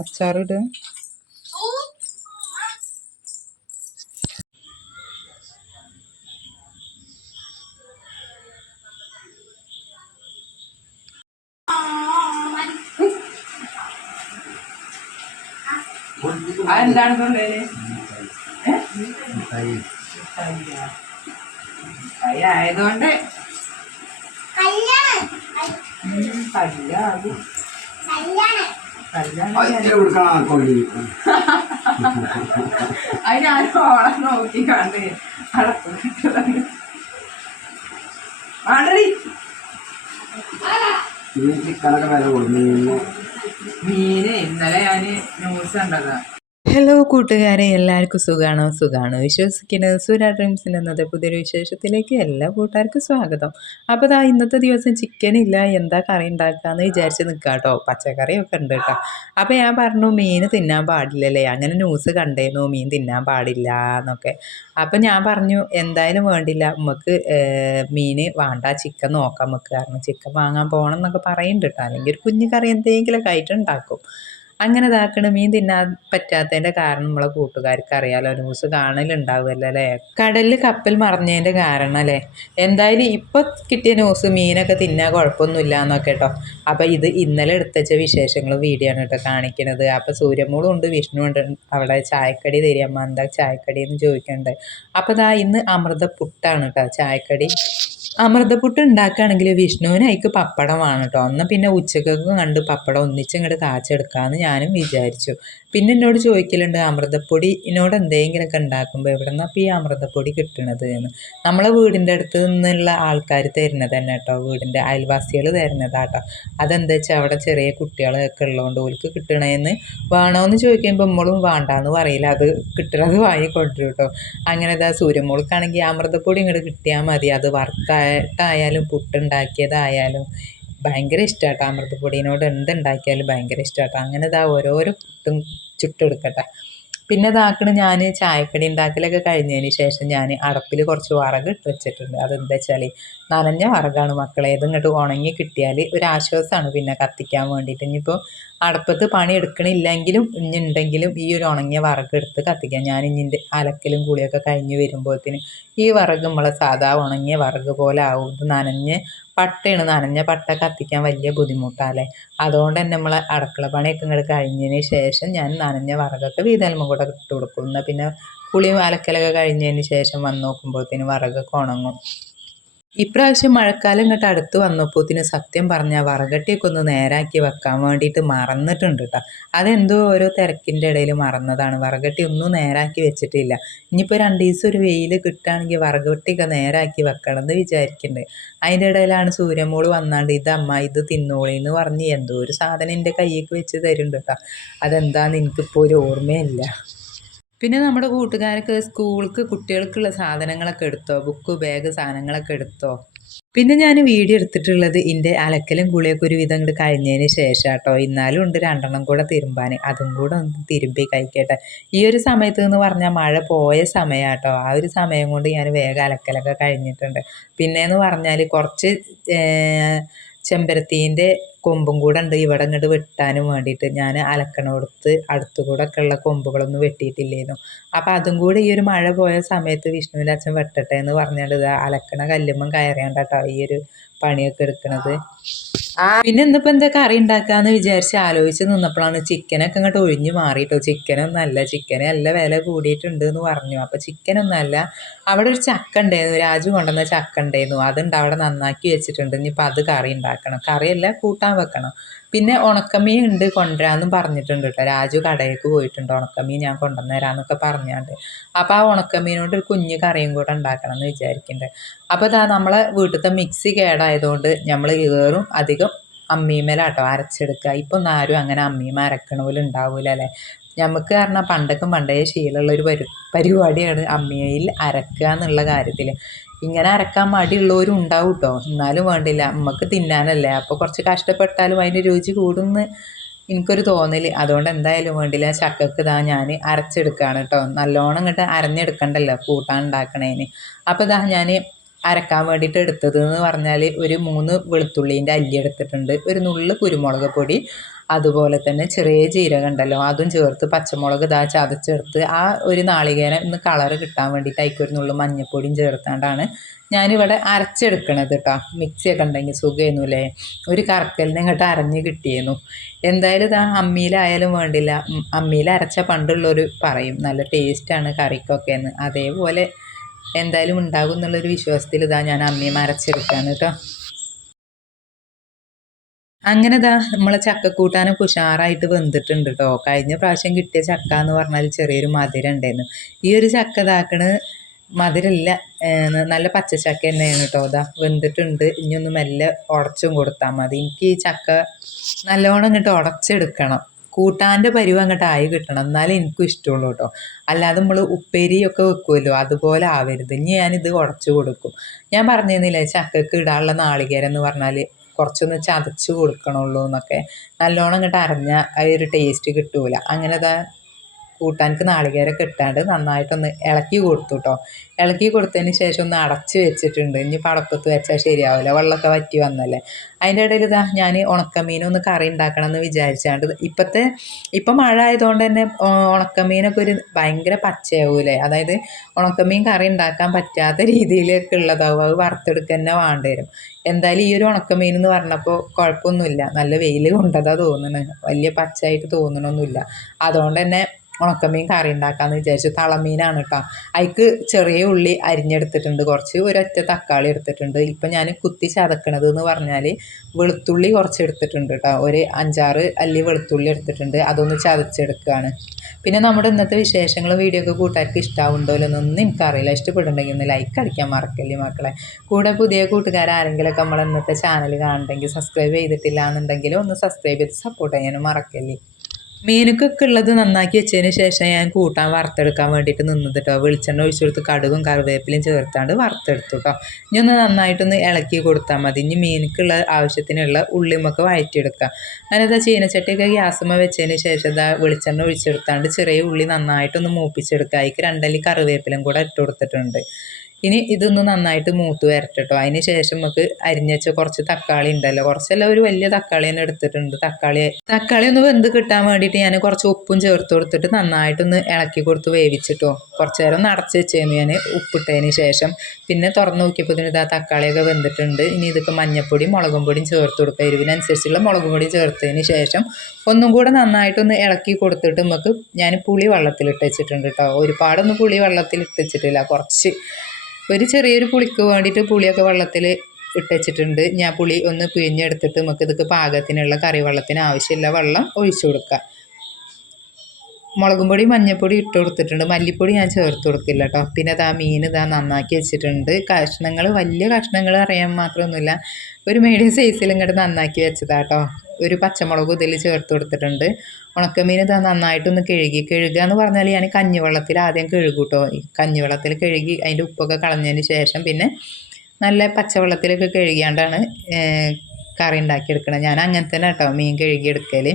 അച്ചാറിട്. അതെന്താണ് ആയതുകൊണ്ട് അതിനാരും ഓളം നോക്കിക്കാണ്ട് മീന് ഇന്നലെ ഞാൻ ന്യൂസ് കണ്ടതാ. ഹലോ കൂട്ടുകാരെ, എല്ലാവർക്കും സുഖമാണോ വിശ്വസിക്കുന്നത്. സുരാ ഡ്രീംസിൻ്റെ ഇന്നത്തെ പുതിയൊരു വിശേഷത്തിലേക്ക് എല്ലാ കൂട്ടുകാർക്കും സ്വാഗതം. അപ്പോൾ ഇന്നത്തെ ദിവസം ചിക്കൻ ഇല്ല, എന്താ കറി ഉണ്ടാക്കാമെന്ന് വിചാരിച്ച് നിൽക്കുക കേട്ടോ. പച്ചക്കറിയൊക്കെ ഉണ്ട് കേട്ടോ. അപ്പോൾ ഞാൻ പറഞ്ഞു മീൻ തിന്നാൻ പാടില്ലല്ലേ, അങ്ങനെ ന്യൂസ് കണ്ടേന്നു മീൻ തിന്നാൻ പാടില്ല എന്നൊക്കെ. അപ്പം ഞാൻ പറഞ്ഞു എന്തായാലും വേണ്ടില്ല, നമുക്ക് മീൻ വേണ്ട, ചിക്കൻ നോക്കാം നമുക്ക്, കാരണം ചിക്കൻ വാങ്ങാൻ പോകണം എന്നൊക്കെ പറയുന്നുണ്ട് കേട്ടോ. അല്ലെങ്കിൽ ഒരു കുഞ്ഞു കറി എന്തെങ്കിലുമൊക്കെ ആയിട്ട് ഉണ്ടാക്കും. അങ്ങനെ ഇതാക്കണ മീൻ തിന്നാൻ പറ്റാത്തതിൻ്റെ കാരണം നമ്മളെ കൂട്ടുകാർക്ക് അറിയാലോ, ന്യൂസ് കാണലുണ്ടാവുമല്ലോ അല്ലേ. കടലിൽ കപ്പൽ മറിഞ്ഞതിൻ്റെ കാരണം അല്ലേ. എന്തായാലും ഇപ്പം കിട്ടിയ ന്യൂസ് മീനൊക്കെ തിന്നാൻ കുഴപ്പമൊന്നുമില്ല എന്നൊക്കെ കേട്ടോ. അപ്പോൾ ഇത് ഇന്നലെ എടുത്തുവെച്ച വിശേഷങ്ങളും വീഡിയോ ആണ് കേട്ടോ കാണിക്കുന്നത്. അപ്പോൾ സൂര്യമോളും ഉണ്ട്, വിഷ്ണു ഉണ്ട് അവിടെ. ചായക്കടി തരികമ്മ, എന്താ ചായക്കടി എന്ന് ചോദിക്കുന്നുണ്ട്. അപ്പോൾ ഇന്ന് അമൃതപ്പുട്ടാണ് കേട്ടോ ചായക്കടി. അമൃതപ്പുട്ട് ഉണ്ടാക്കുകയാണെങ്കിൽ വിഷ്ണുവിന് അതിക്ക് പപ്പടമാണ് കേട്ടോ. എന്നാൽ പിന്നെ ഉച്ചക്കൊക്കെ കണ്ട് പപ്പടം ഒന്നിച്ചിങ്ങോട്ട് കാച്ചെടുക്കാമെന്ന് ഞാനും വിചാരിച്ചു. പിന്നെ എന്നോട് ചോദിക്കലുണ്ട് അമൃതപ്പൊടി എന്നോട് എന്തെങ്കിലുമൊക്കെ ഉണ്ടാക്കുമ്പോൾ എവിടെ നിന്നാണ് അപ്പോൾ ഈ അമൃതപ്പൊടി കിട്ടണത് എന്ന്. നമ്മളെ വീടിൻ്റെ അടുത്ത് നിന്നുള്ള ആൾക്കാർ തരുന്നത് തന്നെ കേട്ടോ, വീടിൻ്റെ അയൽവാസികൾ തരുന്നതാട്ടോ. അതെന്താ വെച്ചാൽ അവിടെ ചെറിയ കുട്ടികളൊക്കെ ഉള്ളതുകൊണ്ട് ഓൾക്ക് കിട്ടണേന്ന് വേണമെന്ന് ചോദിക്കുമ്പോൾ നമ്മളും വേണ്ടാന്ന് പറയില്ല, അത് കിട്ടുന്നത് വാങ്ങിക്കൊണ്ടിരും കേട്ടോ. അങ്ങനെ സൂര്യമോൾക്കാണെങ്കിൽ അമൃതപ്പൊടി ഇങ്ങോട്ട് കിട്ടിയാൽ മതി, അത് വറുത്തായാലും പുട്ടുണ്ടാക്കിയതായാലും ഭയങ്കര ഇഷ്ടമാട്ടോ. അമൃതപ്പൊടിയോട് എന്തുണ്ടാക്കിയാലും ഭയങ്കര ഇഷ്ടമാട്ടോ. അങ്ങനെ ഓരോരോ പുട്ടും ചുട്ടെടുക്കട്ടെ. പിന്നെ ഇതാക്കണ ഞാൻ ചായക്കടി ഉണ്ടാക്കലൊക്കെ കഴിഞ്ഞതിന് ശേഷം ഞാൻ അടപ്പിൽ കുറച്ച് വിറക് ഇട്ട് വെച്ചിട്ടുണ്ട്. അതെന്താ വെച്ചാൽ നനഞ്ഞ വിറകാണ് മക്കളെ, ഇതിങ്ങോട്ട് ഉണങ്ങി കിട്ടിയാൽ ഒരാശ്വാസമാണ് പിന്നെ കത്തിക്കാൻ വേണ്ടിയിട്ട്. ഇനിയിപ്പോൾ അടുപ്പത്ത് പണി എടുക്കണില്ലെങ്കിലും ഇനിയുണ്ടെങ്കിലും ഈ ഒരു ഉണങ്ങിയ വിറക് എടുത്ത് കത്തിക്കാം. ഞാൻ ഇനിൻ്റെ അലക്കലും കുളിയൊക്കെ കഴിഞ്ഞ് വരുമ്പോഴത്തേന് ഈ വിറക് നമ്മളെ സാധാ ഉണങ്ങിയ വിറക് പോലെ ആവും. ഇത് നനഞ്ഞ് പട്ടയാണ്, നനഞ്ഞ പട്ട കത്തിക്കാൻ വലിയ ബുദ്ധിമുട്ടാല്ലേ. അതുകൊണ്ട് തന്നെ നമ്മൾ അടുക്കള പണിയൊക്കെ ഇങ്ങോട്ട് കഴിഞ്ഞതിന് ശേഷം ഞാൻ നനഞ്ഞ വിറകൊക്കെ വീതൽമ കൂടെ ഇട്ട് കൊടുക്കും. എന്നാൽ പിന്നെ കുളിയും അലക്കലൊക്കെ കഴിഞ്ഞതിന് ശേഷം വന്ന് നോക്കുമ്പോഴത്തേന് വിറകൊക്കെ ഉണങ്ങും. ഇപ്രാവശ്യം മഴക്കാലം ഇങ്ങോട്ട് അടുത്ത് വന്നപ്പോഴത്തേന് സത്യം പറഞ്ഞാൽ വറകട്ടിയൊക്കെ ഒന്ന് നേരാക്കി വെക്കാൻ വേണ്ടിയിട്ട് മറന്നിട്ടുണ്ട് കേട്ടോ. അതെന്തോ ഓരോ തിരക്കിൻ്റെ ഇടയിൽ മറന്നതാണ്. വറകട്ടി ഒന്നും നേരാക്കി വെച്ചിട്ടില്ല. ഇനിയിപ്പോൾ 2 ദിവസം ഒരു വെയിൽ കിട്ടുകയാണെങ്കിൽ വറകട്ടിയൊക്കെ നേരാക്കി വെക്കണം എന്ന് വിചാരിക്കുന്നുണ്ട്. അതിൻ്റെ ഇടയിലാണ് സൂര്യമോള് വന്നാണ്ട് ഇതമ്മ ഇത് തിന്നോളിന്ന് പറഞ്ഞ് എന്തോ ഒരു സാധനം എൻ്റെ കയ്യിലേക്ക് വെച്ച് തരുന്നുണ്ട് കേട്ടോ. അതെന്താണെന്ന് എനിക്കിപ്പോൾ ഒരു ഓർമ്മയില്ല. പിന്നെ നമ്മുടെ കൂട്ടുകാർക്ക് സ്കൂൾക്ക് കുട്ടികൾക്കുള്ള സാധനങ്ങളൊക്കെ എടുത്തോ, ബുക്ക് ബാഗ് സാധനങ്ങളൊക്കെ എടുത്തോ. പിന്നെ ഞാൻ വീഡിയോ എടുത്തിട്ടുള്ളത് എൻ്റെ അലക്കലും കുളിയൊക്കെ ഒരു വിധം ഇങ്ങോട്ട് കഴിഞ്ഞതിന് ശേഷം കേട്ടോ. എന്നാലും ഉണ്ട് 2 കൂടെ തിരുമ്പാൻ, അതും കൂടെ ഒന്ന് തിരുമ്പി കഴിക്കട്ടെ. ഈ ഒരു സമയത്ത് എന്ന് പറഞ്ഞാൽ മഴ പോയ സമയം കേട്ടോ. ആ ഒരു സമയം കൊണ്ട് ഞാൻ വേഗം അലക്കലൊക്കെ കഴിഞ്ഞിട്ടുണ്ട്. പിന്നെയെന്ന് പറഞ്ഞാൽ കുറച്ച് ചെമ്പരത്തീൻ്റെ കൊമ്പും കൂടെ ഉണ്ട് ഇവിടെ ഇങ്ങോട്ട് വെട്ടാനും വേണ്ടിയിട്ട്. ഞാൻ അലക്കണോടത്ത് അടുത്തു കൂടെ ഒക്കെ ഉള്ള കൊമ്പുകളൊന്നും വെട്ടിയിട്ടില്ലായിരുന്നു. അപ്പം അതും കൂടെ ഈ ഒരു മഴ പോയ സമയത്ത് വിഷ്ണുവിൻ്റെ അച്ഛൻ വെട്ടട്ടെ എന്ന് പറഞ്ഞാൽ ഇത് അലക്കണ കല്ലുമ്പം കയറിയാണ്ടാട്ടോ ഈ ഒരു പണിയൊക്കെ എടുക്കണത്. പിന്നെ ഇന്നിപ്പോൾ എന്താ കറി ഉണ്ടാക്കാമെന്ന് വിചാരിച്ച് ആലോചിച്ച് നിന്നപ്പോഴാണ് ചിക്കനൊക്കെ ഇങ്ങോട്ട് ഒഴിഞ്ഞ് മാറിയിട്ടോ. ചിക്കനൊന്നല്ല, ചിക്കന് നല്ല വില കൂടിയിട്ടുണ്ട് എന്ന് പറഞ്ഞു. അപ്പോൾ ചിക്കനൊന്നല്ല, അവിടെ ഒരു ചക്ക ഉണ്ടായിരുന്നു, രാജു കൊണ്ടുവന്ന ചക്ക ഉണ്ടായിരുന്നു, അതുണ്ട് അവിടെ നന്നാക്കി വെച്ചിട്ടുണ്ട്. ഇനിയിപ്പോൾ അത് കറി ഉണ്ടാക്കണം, കറിയല്ല കൂട്ടാൻ വെക്കണം. പിന്നെ ഉണക്കമീൻ ഉണ്ട് കൊണ്ടുവരാമെന്നും പറഞ്ഞിട്ടുണ്ട് കേട്ടോ. രാജു കടയിലേക്ക് പോയിട്ടുണ്ട്, ഉണക്കമീൻ ഞാൻ കൊണ്ടുവന്ന് തരാമെന്നൊക്കെ പറഞ്ഞാണ്ട്. അപ്പോൾ ആ ഉണക്കമീനോട് ഒരു കുഞ്ഞ് കറിയും കൂടെ ഉണ്ടാക്കണം എന്ന് വിചാരിക്കുന്നുണ്ട്. അപ്പോൾ നമ്മളെ വീട്ടിലത്തെ മിക്സി കേടായതുകൊണ്ട് നമ്മൾ ഏറും അധികം അമ്മീമേലാട്ടോ അരച്ചെടുക്കുക. ഇപ്പം ഒന്നും ആരും അങ്ങനെ അമ്മീമ അരക്കണ പോലെ ഉണ്ടാവില്ല അല്ലേ. നമുക്ക് കാരണം പണ്ടേ ശീലമുള്ളൊരു പരിപാടിയാണ് അമ്മിയിൽ അരക്കുക എന്നുള്ള കാര്യത്തിൽ. ഇങ്ങനെ അരക്കാൻ മടിയുള്ളവരും ഉണ്ടാവും കേട്ടോ. എന്നാലും വേണ്ടില്ല, നമുക്ക് തിന്നാനല്ലേ, അപ്പോൾ കുറച്ച് കഷ്ടപ്പെട്ടാലും അതിൻ്റെ രുചി കൂടുമെന്ന് എനിക്കൊരു തോന്നൽ. അതുകൊണ്ട് എന്തായാലും വേണ്ടില്ല, ചക്കക്ക് ഞാൻ അരച്ചെടുക്കുകയാണ് കേട്ടോ. നല്ലോണം ഇങ്ങോട്ട് അരഞ്ഞെടുക്കണ്ടല്ലോ കൂട്ടാൻ ഉണ്ടാക്കണേന്. അപ്പോൾ ഞാൻ അരക്കാൻ വേണ്ടിയിട്ട് എടുത്തത് എന്ന് പറഞ്ഞാൽ ഒരു 3 വെളുത്തുള്ളീൻ്റെ അല്ലി എടുത്തിട്ടുണ്ട്, ഒരു നുള്ള് കുരുമുളക് പൊടി, അതുപോലെ തന്നെ ചെറിയ ജീരകം ഉണ്ടല്ലോ അതും ചേർത്ത് പച്ചമുളക് ഇതാ ചതച്ചെടുത്ത് ആ ഒരു നാളികേരം ഇന്ന് കളറ് കിട്ടാൻ വേണ്ടിയിട്ട് അതിക്കൊരു നുള്ളു മഞ്ഞൾപ്പൊടിയും ചേർത്താണ്ടാണ് ഞാനിവിടെ അരച്ചെടുക്കണത് കേട്ടോ. മിക്സിയൊക്കെ ഉണ്ടെങ്കിൽ സുഖമായിരുന്നുല്ലേ, ഒരു കറക്കലിന് ഇങ്ങോട്ട് അരഞ്ഞ് കിട്ടിയിരുന്നു. എന്തായാലും ഇതാ അമ്മിയിലായാലും വേണ്ടില്ല, അമ്മിയിൽ അരച്ച പണ്ടുള്ളൊരു പറയും നല്ല ടേസ്റ്റാണ് കറിക്കൊക്കെ എന്ന്, അതേപോലെ എന്തായാലും ഉണ്ടാകും എന്നുള്ളൊരു വിശ്വാസത്തിൽ ഇതാ ഞാൻ അമ്മിയും അരച്ചെടുക്കുകയാണ് കേട്ടോ. അങ്ങനെ ഇതാ നമ്മളെ ചക്കക്കൂട്ടാനൊക്കെ ഉഷാറായിട്ട് വെന്തിട്ടുണ്ട് കേട്ടോ. കഴിഞ്ഞ പ്രാവശ്യം കിട്ടിയ ചക്ക എന്ന് പറഞ്ഞാൽ ചെറിയൊരു മധുരം ഉണ്ടായിരുന്നു. ഈ ഒരു ചക്ക ഇതാക്കണ് മധുരമില്ല, നല്ല പച്ചച്ചക്ക തന്നെയാണ് കേട്ടോ. ഇതാ വെന്തിട്ടുണ്ട്. ഇനിയൊന്ന് മെല്ലെ ഉടച്ചും കൊടുത്താൽ മതി. എനിക്ക് ഈ ചക്ക നല്ലോണം ഇങ്ങോട്ട് ഉടച്ചെടുക്കണം, കൂട്ടാൻ്റെ പരിവ് അങ്ങോട്ട് ആയി കിട്ടണം, എന്നാലേ എനിക്കും ഇഷ്ടമുള്ളൂ കേട്ടോ. അല്ലാതെ നമ്മൾ ഉപ്പേരിയൊക്കെ വെക്കുമല്ലോ അതുപോലെ ആവരുത്. ഇനി ഞാനിത് ഉടച്ചു കൊടുക്കും. ഞാൻ പറഞ്ഞിരുന്നില്ലേ ചക്കക്ക് ഇടാനുള്ള നാളികേരം എന്ന് പറഞ്ഞാൽ കുറച്ചൊന്ന് ചതച്ച് കൊടുക്കണുള്ളൂ എന്നൊക്കെ. നല്ലോണം ഇങ്ങോട്ട് അരഞ്ഞാൽ ആ ഒരു ടേസ്റ്റ് കിട്ടൂല. അങ്ങനെ കൂട്ടാനക്ക് നാളികേരമൊക്കെ ഇട്ടാണ്ട് നന്നായിട്ടൊന്ന് ഇളക്കി കൊടുത്തു കേട്ടോ. ഇളക്കി കൊടുത്തതിന് ശേഷം ഒന്ന് അടച്ച് വെച്ചിട്ടുണ്ട്. ഇനി പടപ്പത്ത് വെച്ചാൽ ശരിയാവില്ല, വെള്ളമൊക്കെ വറ്റി വന്നല്ലേ. അതിൻ്റെ ഇടയിൽ ഞാൻ ഉണക്കമീനൊന്ന് കറി ഉണ്ടാക്കണം എന്ന് വിചാരിച്ചാണ്ട് ഇപ്പം മഴ ആയതുകൊണ്ട് തന്നെ ഉണക്കമീനൊക്കെ ഒരു ഭയങ്കര പച്ചയാവൂലേ, അതായത് ഉണക്കമീൻ കറി ഉണ്ടാക്കാൻ പറ്റാത്ത രീതിയിലൊക്കെ ഉള്ളതാവും. അത് വറുത്തെടുക്കുക തന്നെ വേണ്ടി വരും. എന്തായാലും ഈ ഒരു ഉണക്കമീൻ എന്ന് പറഞ്ഞപ്പോൾ കുഴപ്പമൊന്നുമില്ല, നല്ല വെയിൽ കൊണ്ടതാ തോന്നുന്നത്, വലിയ പച്ചയായിട്ട് തോന്നണമൊന്നുമില്ല. അതുകൊണ്ട് തന്നെ ഉണക്കമീൻ കറി ഉണ്ടാക്കാമെന്ന് വിചാരിച്ചു. തളമീനാണ് കേട്ടോ. അതിക്ക് ചെറിയ ഉള്ളി അരിഞ്ഞെടുത്തിട്ടുണ്ട്, കുറച്ച് ഒരൊറ്റ തക്കാളി എടുത്തിട്ടുണ്ട്. ഇപ്പം ഞാൻ കുത്തി ചതക്കണത് എന്ന് പറഞ്ഞാൽ വെളുത്തുള്ളി കുറച്ച് എടുത്തിട്ടുണ്ട് കേട്ടോ. ഒരു 5-6 അല്ലി വെളുത്തുള്ളി എടുത്തിട്ടുണ്ട്, അതൊന്ന് ചതച്ചെടുക്കുകയാണ്. പിന്നെ നമ്മുടെ ഇന്നത്തെ വിശേഷങ്ങളും വീഡിയോ ഒക്കെ കൂട്ടുകാർക്ക് ഇഷ്ടമാവുണ്ടോ എന്നൊന്നും എനിക്കറിയില്ല. ഇഷ്ടപ്പെടുന്നുണ്ടെങ്കിൽ ഒന്ന് ലൈക്ക് അടിക്കാൻ മറക്കല്ലേ മക്കളെ. കൂടെ പുതിയ കൂട്ടുകാരെങ്കിലൊക്കെ നമ്മൾ ഇന്നത്തെ ചാനൽ കാണുന്നുണ്ടെങ്കിൽ സബ്സ്ക്രൈബ് ചെയ്തിട്ടില്ല എന്നുണ്ടെങ്കിൽ ഒന്ന് സബ്സ്ക്രൈബ് ചെയ്ത് സപ്പോർട്ട് ചെയ്യാനും മറക്കല്ലേ. മീനുക്കൊക്കെ ഉള്ളത് നന്നാക്കി വെച്ചതിന് ശേഷം ഞാൻ കൂട്ടാൻ വറുത്തെടുക്കാൻ വേണ്ടിയിട്ട് നിന്നത് കേട്ടോ. വെളിച്ചെണ്ണ ഒഴിച്ചു കൊടുത്ത് കടുകും കറിവേപ്പിലയും ചേർത്താണ്ട് വറുത്തെടുത്തു കേട്ടോ. ഇനി ഒന്ന് നന്നായിട്ടൊന്ന് ഇളക്കി കൊടുത്താൽ മതി. ഇനി മീനുക്കുള്ള ആവശ്യത്തിനുള്ള ഉള്ളിമൊക്കെ വഴറ്റിയെടുക്കുക. ഞാനിതാ ചീനച്ചട്ടിയൊക്കെ ഗ്യാസുമ്മ വെച്ചതിന് ശേഷം ഇതാ വെളിച്ചെണ്ണ ഒഴിച്ചെടുത്താണ്ട് ചെറിയ ഉള്ളി നന്നായിട്ടൊന്ന് മൂപ്പിച്ചെടുക്കുക. അതിക്ക് 2 അല്ലി കറിവേപ്പിലയും കൂടെ ഇട്ട് കൊടുത്തിട്ടുണ്ട്. ഇനി ഇതൊന്ന് നന്നായിട്ട് മൂത്ത് വരട്ടെ കേട്ടോ. അതിന് ശേഷം നമുക്ക് അരിഞ്ഞച്ച കുറച്ച് തക്കാളി ഉണ്ടല്ലോ, കുറച്ചല്ല ഒരു വലിയ തക്കാളി തന്നെ എടുത്തിട്ടുണ്ട്. തക്കാളി ഒന്ന് വെന്ത് കിട്ടാൻ വേണ്ടിയിട്ട് ഞാൻ കുറച്ച് ഉപ്പും ചേർത്ത് കൊടുത്തിട്ട് നന്നായിട്ടൊന്ന് ഇളക്കി കൊടുത്ത് വേവിച്ചിട്ടോ. കുറച്ച് നേരം ഒന്ന് അടച്ച് വെച്ചേന്ന് ഞാൻ ഉപ്പിട്ടതിന് ശേഷം. പിന്നെ തുറന്ന് നോക്കിയപ്പോൾ ഇതാ തക്കാളിയൊക്കെ വെന്തിട്ടുണ്ട്. ഇനി ഇതൊക്കെ മഞ്ഞൾപ്പൊടിയും മുളകും പൊടിയും ചേർത്ത് കൊടുക്കുക. എരിവിനനുസരിച്ചുള്ള മുളകും പൊടി ചേർത്തതിന് ശേഷം ഒന്നും കൂടെ നന്നായിട്ടൊന്ന് ഇളക്കി കൊടുത്തിട്ട് നമുക്ക് ഞാൻ പുളി വെള്ളത്തിലിട്ട് വെച്ചിട്ടുണ്ട് കേട്ടോ. ഒരുപാടൊന്നും പുളി വെള്ളത്തിലിട്ട് വെച്ചിട്ടില്ല, കുറച്ച് ഒരു ചെറിയൊരു പുളിക്ക് വേണ്ടിയിട്ട് പുളിയൊക്കെ വെള്ളത്തിൽ ഇട്ട് വെച്ചിട്ടുണ്ട്. ഞാൻ പുളി ഒന്ന് പിഴിഞ്ഞെടുത്തിട്ട് നമുക്ക് ഇതൊക്കെ പാകത്തിനുള്ള കറി വെള്ളത്തിന് ആവശ്യമില്ല വെള്ളം ഒഴിച്ചു കൊടുക്കുക. മുളകും പൊടി മഞ്ഞൾപ്പൊടി ഇട്ട് കൊടുത്തിട്ടുണ്ട്, മല്ലിപ്പൊടി ഞാൻ ചേർത്ത് കൊടുക്കില്ല കേട്ടോ. പിന്നെ മീൻ നന്നാക്കി വെച്ചിട്ടുണ്ട്. കഷ്ണങ്ങൾ വലിയ കഷ്ണങ്ങൾ അറിയാൻ മാത്രമൊന്നുമില്ല, ഒരു മീഡിയം സൈസിൽ ഇങ്ങോട്ട് നന്നാക്കി വെച്ചതാട്ടോ. ഒരു പച്ചമുളക് ഇതിൽ ചേർത്ത് കൊടുത്തിട്ടുണ്ട്. ഉണക്കമീൻ നന്നായിട്ടൊന്ന് കഴുകുക എന്ന് പറഞ്ഞാൽ ഞാൻ കഞ്ഞിവെള്ളത്തിൽ ആദ്യം കഴുകും കേട്ടോ. കഞ്ഞിവെള്ളത്തിൽ കഴുകി അതിൻ്റെ ഉപ്പൊക്കെ കളഞ്ഞതിന് ശേഷം പിന്നെ നല്ല പച്ചവെള്ളത്തിലൊക്കെ കഴുകിയാണ്ടാണ് കറി ഉണ്ടാക്കിയെടുക്കണം. ഞാൻ അങ്ങനെ തന്നെ കേട്ടോ മീൻ കഴുകിയെടുക്കൽ.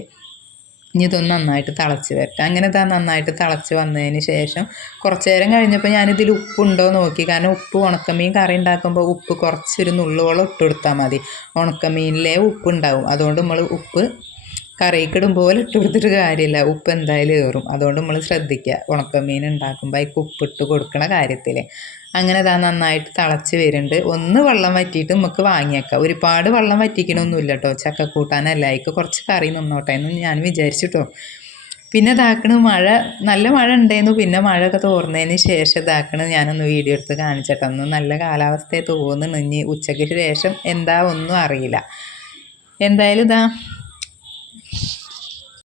ഇനി ഇതൊന്ന് നന്നായിട്ട് തിളച്ച് വരട്ടെ. അങ്ങനെ നന്നായിട്ട് തിളച്ച് വന്നതിന് ശേഷം കുറച്ച് നേരം കഴിഞ്ഞപ്പോൾ ഞാനിതിൽ ഉപ്പുണ്ടോ നോക്കി. കാരണം ഉപ്പ് ഉണക്കമീൻ കറി ഉണ്ടാക്കുമ്പോൾ ഉപ്പ് കുറച്ചൊരു നുള്ളോളം ഇട്ട് കൊടുത്താൽ മതി. ഉണക്കമീനിലെ ഉപ്പ് ഉണ്ടാവും, അതുകൊണ്ട് നമ്മൾ ഉപ്പ് കറിക്കിടും പോലെ ഇട്ട് കൊടുത്തിട്ട് കാര്യമില്ല, ഉപ്പ് എന്തായാലും ഏറും. അതുകൊണ്ട് നമ്മൾ ശ്രദ്ധിക്കുക ഉണക്കമീൻ ഉണ്ടാക്കുമ്പോൾ അതിക്ക് ഉപ്പിട്ട് കൊടുക്കണ കാര്യത്തിൽ. അങ്ങനെ നന്നായിട്ട് തിളച്ച് വരുന്നുണ്ട്. ഒന്ന് വെള്ളം വറ്റിയിട്ട് നമുക്ക് വാങ്ങിയേക്കാം. ഒരുപാട് വെള്ളം വറ്റിക്കണമൊന്നുമില്ല കേട്ടോ, ചക്കക്കൂട്ടാനല്ല, അതിക്ക് കുറച്ച് കറി നിന്നോട്ടെ എന്ന് ഞാൻ വിചാരിച്ചിട്ടോ. പിന്നെ നല്ല മഴ ഉണ്ടായിരുന്നു. പിന്നെ മഴയൊക്കെ തോർന്നതിന് ശേഷം ഞാനൊന്ന് വീഡിയോ എടുത്ത് കാണിച്ചിട്ടോ. ഒന്ന് നല്ല കാലാവസ്ഥയെ തോന്നുന്നു. ഇനി ഉച്ചയ്ക്ക് ശേഷം എന്താ ഒന്നും അറിയില്ല. എന്തായാലും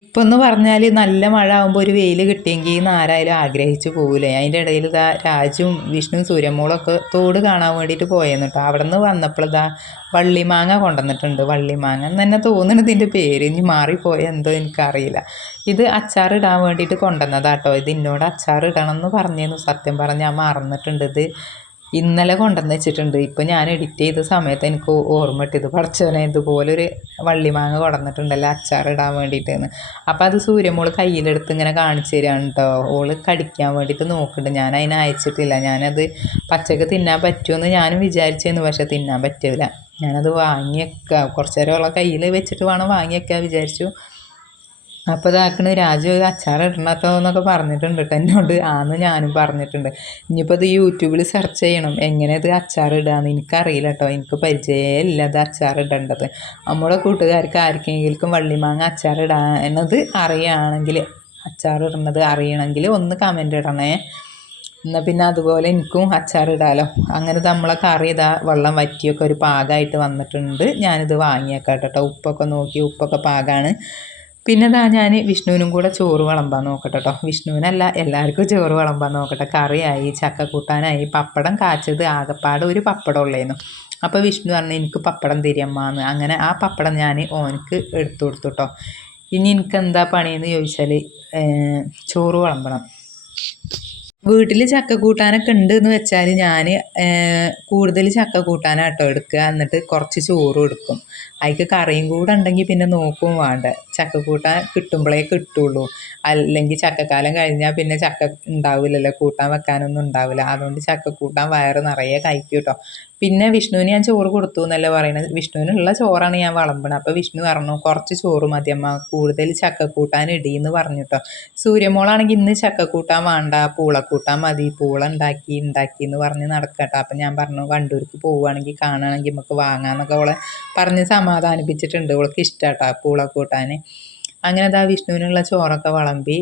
ഇപ്പം എന്ന് പറഞ്ഞാൽ നല്ല മഴ ആകുമ്പോൾ ഒരു വെയിൽ കിട്ടിയെങ്കിൽ ആരായാലും ആഗ്രഹിച്ചു പോകില്ലേ. അതിൻ്റെ ഇടയിൽ രാജുവും വിഷ്ണു സൂര്യമോളൊക്കെ തോട് കാണാൻ വേണ്ടിയിട്ട് പോയെന്ന് കേട്ടോ. അവിടെ നിന്ന് വന്നപ്പോൾ വള്ളിമാങ്ങ കൊണ്ടുവന്നിട്ടുണ്ട്. വള്ളിമാങ്ങ എന്ന് തന്നെ തോന്നുന്നു ഇതിൻ്റെ പേര്, ഇനി മാറിപ്പോയ എന്തോ എനിക്കറിയില്ല. ഇത് അച്ചാറിടാൻ വേണ്ടിയിട്ട് കൊണ്ടുവന്നതാട്ടോ. ഇത് എന്നോട് അച്ചാറിടണം എന്ന് പറഞ്ഞിരുന്നു, സത്യം പറഞ്ഞാൽ മറന്നിട്ടുണ്ട്. ഇത് ഇന്നലെ കൊണ്ടുവന്ന് വെച്ചിട്ടുണ്ട്. ഇപ്പം ഞാൻ എഡിറ്റ് ചെയ്ത സമയത്ത് എനിക്ക് ഓർമ്മ ഇട്ടത്, പഠിച്ചവനെ ഇതുപോലൊരു വള്ളിമാങ്ങ കൊണ്ടുവന്നിട്ടുണ്ടല്ലോ അച്ചാറിടാൻ വേണ്ടിയിട്ടെന്ന്. അപ്പം അത് സൂര്യമോൾ കയ്യിലെടുത്ത് ഇങ്ങനെ കാണിച്ചു തരാണ് കേട്ടോ. ഓള് കടിക്കാൻ വേണ്ടിയിട്ട് നോക്കുന്നുണ്ട്. ഞാൻ അതിനെ അയച്ചിട്ടില്ല. ഞാനത് പച്ചക്ക് തിന്നാൻ പറ്റുമെന്ന് ഞാനും വിചാരിച്ചിരുന്നു, പക്ഷെ തിന്നാൻ പറ്റില്ല. ഞാനത് വാങ്ങി വെക്കുക, കുറച്ച് നേരം ഉള്ള കയ്യിൽ വെച്ചിട്ട് വേണം വാങ്ങി വെക്കാൻ വിചാരിച്ചു. അപ്പോൾ ഇതാക്കണ് രാജു അച്ചാർ ഇടണട്ടോ എന്നൊക്കെ പറഞ്ഞിട്ടുണ്ട് കേട്ടോ എന്നോട്. ആന്ന് ഞാനും പറഞ്ഞിട്ടുണ്ട്. ഇനിയിപ്പോൾ ഇത് യൂട്യൂബിൽ സെർച്ച് ചെയ്യണം എങ്ങനെ ഇത് അച്ചാർ ഇടാന്ന്. എനിക്കറിയില്ല കേട്ടോ, എനിക്ക് പരിചയമില്ല അത് അച്ചാർ ഇടേണ്ടത്. നമ്മുടെ കൂട്ടുകാർക്ക് ആർക്കെങ്കിലും വള്ളിമാങ്ങ അച്ചാർ ഇടാനത് അറിയുകയാണെങ്കിൽ, അച്ചാർ ഇടുന്നത് അറിയണമെങ്കിൽ ഒന്ന് കമൻ്റ് ഇടണേ. എന്നാൽ പിന്നെ അതുപോലെ എനിക്കും അച്ചാറിടാലോ. അങ്ങനെ നമ്മളെ കറി ഇതാ വെള്ളം വറ്റിയൊക്കെ ഒരു പാകമായിട്ട് വന്നിട്ടുണ്ട്. ഞാനിത് വാങ്ങിയേക്കാം കേട്ടോ. ഉപ്പൊക്കെ നോക്കി, ഉപ്പൊക്കെ പാകമാണ്. പിന്നെ ഇതാ ഞാൻ വിഷ്ണുവിനും കൂടെ ചോറ് വിളമ്പാൻ നോക്കട്ടെ കേട്ടോ. വിഷ്ണുവിനല്ല, എല്ലാവർക്കും ചോറ് വിളമ്പാൻ നോക്കട്ടെ. കറിയായി, ചക്കക്കൂട്ടാനായി, പപ്പടം കാച്ചത് ആകെപ്പാട് ഒരു പപ്പടം ഉള്ളേന്നു. അപ്പോൾ വിഷ്ണു പറഞ്ഞു എനിക്ക് പപ്പടം തരിയമ്മാന്ന്. അങ്ങനെ ആ പപ്പടം ഞാൻ ഓനക്ക് എടുത്തു കൊടുത്തു കേട്ടോ. ഇനി എനിക്ക് എന്താ പണിയെന്ന് ചോദിച്ചാൽ ചോറ് വിളമ്പണം. വീട്ടിൽ ചക്ക കൂട്ടാനൊക്കെ ഉണ്ട് എന്ന് വെച്ചാൽ ഞാൻ കൂടുതൽ ചക്ക കൂട്ടാനാട്ടോ എടുക്കുക. എന്നിട്ട് കുറച്ച് ചോറും എടുക്കും. അതിക്ക് കറിയും കൂടെ ഉണ്ടെങ്കിൽ പിന്നെ നോക്കും വേണ്ട. ചക്ക കൂട്ടാൻ കിട്ടുമ്പോഴേ കിട്ടുള്ളൂ. അല്ലെങ്കിൽ ചക്കക്കാലം കഴിഞ്ഞാൽ പിന്നെ ചക്ക ഉണ്ടാവില്ലല്ലോ, കൂട്ടാൻ വെക്കാനൊന്നും ഉണ്ടാവില്ല. അതുകൊണ്ട് ചക്ക കൂട്ടാൻ വയറ് നിറയെ കഴിക്കും കേട്ടോ. പിന്നെ വിഷ്ണുവിന് ഞാൻ ചോറ് കൊടുത്തു എന്നല്ലേ പറയുന്നത്. വിഷ്ണുവിനുള്ള ചോറാണ് ഞാൻ വിളമ്പണത്. അപ്പോൾ വിഷ്ണു പറഞ്ഞു കുറച്ച് ചോറ് മതിയമ്മ, കൂടുതൽ ചക്കക്കൂട്ടാൻ ഇടിയെന്ന് പറഞ്ഞു കേട്ടോ. സൂര്യമോളാണെങ്കിൽ ഇന്ന് ചക്കക്കൂട്ടാൻ വേണ്ട, പൂളക്കൂട്ടാൻ മതി, പൂള ഉണ്ടാക്കി എന്ന് പറഞ്ഞ് നടക്കട്ടോ. അപ്പം ഞാൻ പറഞ്ഞു വണ്ടൂർക്ക് പോവുകയാണെങ്കിൽ കാണുകയാണെങ്കിൽ നമുക്ക് വാങ്ങാമെന്നൊക്കെ അവളെ പറഞ്ഞ് സമാധാനിപ്പിച്ചിട്ടുണ്ട്. അവൾക്ക് ഇഷ്ടമാട്ടോ പൂളക്കൂട്ടാൻ. അങ്ങനെ അതാ വിഷ്ണുവിനുള്ള ചോറൊക്കെ വിളമ്പി,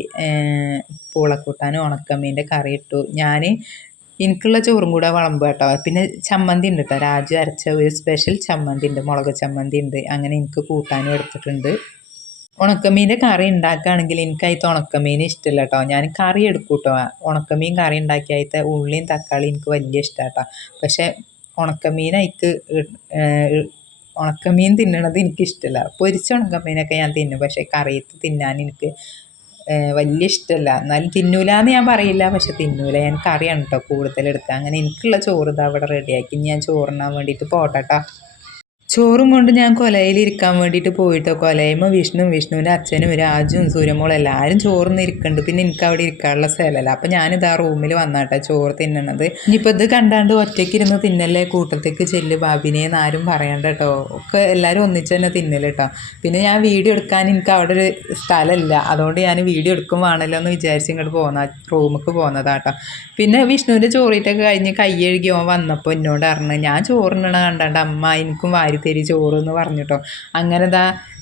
പൂളക്കൂട്ടാൻ ഉണക്കമീൻ്റെ കറി ഇട്ടു. ഞാൻ എനിക്കുള്ള ചോറും കൂടെ വിളമ്പ് കേട്ടോ. പിന്നെ ചമ്മന്തി ഉണ്ട് കേട്ടോ, രാജു അരച്ച ഒരു സ്പെഷ്യൽ ചമ്മന്തി ഉണ്ട്, മുളക് ചമ്മന്തി ഉണ്ട്. അങ്ങനെ എനിക്ക് കൂട്ടാനും എടുത്തിട്ടുണ്ട്. ഉണക്കമീൻ്റെ കറി ഉണ്ടാക്കുകയാണെങ്കിൽ എനിക്കതിൽ ഉണക്കമീൻ ഇഷ്ടമില്ല കേട്ടോ. ഞാൻ കറി എടുക്കും കേട്ടോ. ഉണക്കമീൻ കറി ഉണ്ടാക്കി അതിലത്തെ ഉള്ളിയും തക്കാളിയും എനിക്ക് വലിയ ഇഷ്ടമാണ് കേട്ടോ. പക്ഷേ ഉണക്കമീൻ അതിക്ക് ഉണക്കമീൻ തിന്നണത് എനിക്കിഷ്ടമല്ല. പൊരിച്ച ഉണക്കമീനൊക്കെ ഞാൻ തിന്നും, പക്ഷേ കറിയിട്ട് തിന്നാൻ എനിക്ക് വലിയ ഇഷ്ടമല്ല. എന്നാലും തിന്നൂല എന്ന് ഞാൻ പറയില്ല, പക്ഷെ തിന്നൂല. ഞാൻ കറിയാണ് കേട്ടോ കൂടുതലെടുക്കുക. അങ്ങനെ എനിക്കുള്ള ചോറ് ഇതാ അവിടെ റെഡിയാക്കി. ഞാൻ ചോറിനാൻ വേണ്ടിയിട്ട് പോട്ടെ കേട്ടോ. ചോറും കൊണ്ട് ഞാൻ കൊലയിലിരിക്കാൻ വേണ്ടിയിട്ട് പോയിട്ടോ. കൊലയുമ്പോൾ വിഷ്ണുവിൻ്റെ അച്ഛനും രാജുവും സൂര്യമോളും എല്ലാവരും ചോറിന്ന് ഇരിക്കുന്നുണ്ട്. പിന്നെ എനിക്ക് അവിടെ ഇരിക്കാനുള്ള സ്ഥലമല്ല. അപ്പം ഞാനിതാ റൂമിൽ വന്നാട്ടെ ചോറ് തിന്നണത്. ഇനിയിപ്പോൾ ഇത് കണ്ടാണ്ട് ഒറ്റയ്ക്ക് ഇരുന്ന് തിന്നല്ലേ, കൂട്ടത്തേക്ക് ചെല്ല് ബാബിനെന്ന് ആരും പറയണ്ട കേട്ടോ. ഒക്കെ എല്ലാവരും ഒന്നിച്ച് തന്നെ തിന്നല് കേട്ടോ. പിന്നെ ഞാൻ വീഡിയോ എടുക്കാൻ എനിക്ക് അവിടെ ഒരു സ്ഥലമില്ല, അതുകൊണ്ട് ഞാൻ വീഡിയോ എടുക്കും വേണമല്ലോ എന്ന് വിചാരിച്ച് ഇങ്ങോട്ട് റൂമിലേക്ക് പോകുന്നതാട്ടോ. പിന്നെ വിഷ്ണുവിൻ്റെ ചോറിയിട്ടൊക്കെ കഴിഞ്ഞ് കൈ കഴുകി വന്നപ്പോൾ എന്നോട് പറഞ്ഞു ഞാൻ ചോറിനണ കണ്ടാണ്ട് അമ്മ എനിക്കും വാരിത്തരി ചോറ് എന്ന് പറഞ്ഞിട്ടോ. അങ്ങനെ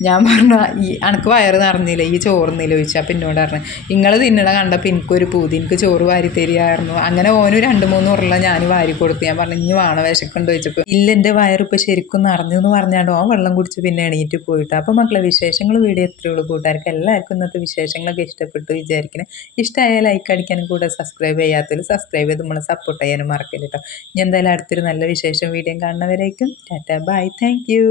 ഞാൻ പറഞ്ഞു ഈ അനക്ക് വയറ് നിറഞ്ഞില്ല, ഈ ചോറുന്നില്ല ചോദിച്ചു. അപ്പം എന്നോട് പറഞ്ഞു നിങ്ങൾ തിന്നണ കണ്ടപ്പോൾ എനിക്കൊരു പൂതി, എനിക്ക് ചോറ് വാരിത്തരിയായിരുന്നു. അങ്ങനെ ഓന് 2-3 ഉരുള ഞാൻ വാരി കൊടുത്തു. ഞാൻ പറഞ്ഞു ഇനി വേണം വിശക്കുണ്ട് ചോദിച്ചപ്പോൾ ഇല്ല എൻ്റെ വയറിപ്പോൾ ശരിക്കും നിറഞ്ഞു എന്ന് പറഞ്ഞാണ്ട് ഓൻ വെള്ളം കുടിച്ച് പിന്നെ എണീറ്റ് പോയിട്ട്. അപ്പോൾ മക്കളെ വിശേഷങ്ങൾ വീഡിയോ എത്രയേ ഉള്ളൂ. കൂട്ടുകാർക്ക് എല്ലാവർക്കും ഇന്നത്തെ വിശേഷങ്ങളൊക്കെ ഇഷ്ടപ്പെട്ടു വിചാരിക്കണം. ഇഷ്ടമായ ലൈക്ക് അടിക്കാനും കൂടെ സബ്സ്ക്രൈബ് ചെയ്യാത്തവർ സബ്സ്ക്രൈബ് ചെയ്ത് നമ്മളെ സപ്പോർട്ട് ചെയ്യാനും മറക്കില്ല കേട്ടോ. ഇനി എന്തായാലും അടുത്തൊരു നല്ല വിശേഷം വീഡിയോ കാണുന്നവരേക്കും ടാറ്റാ ബൈ, താങ്ക് യു.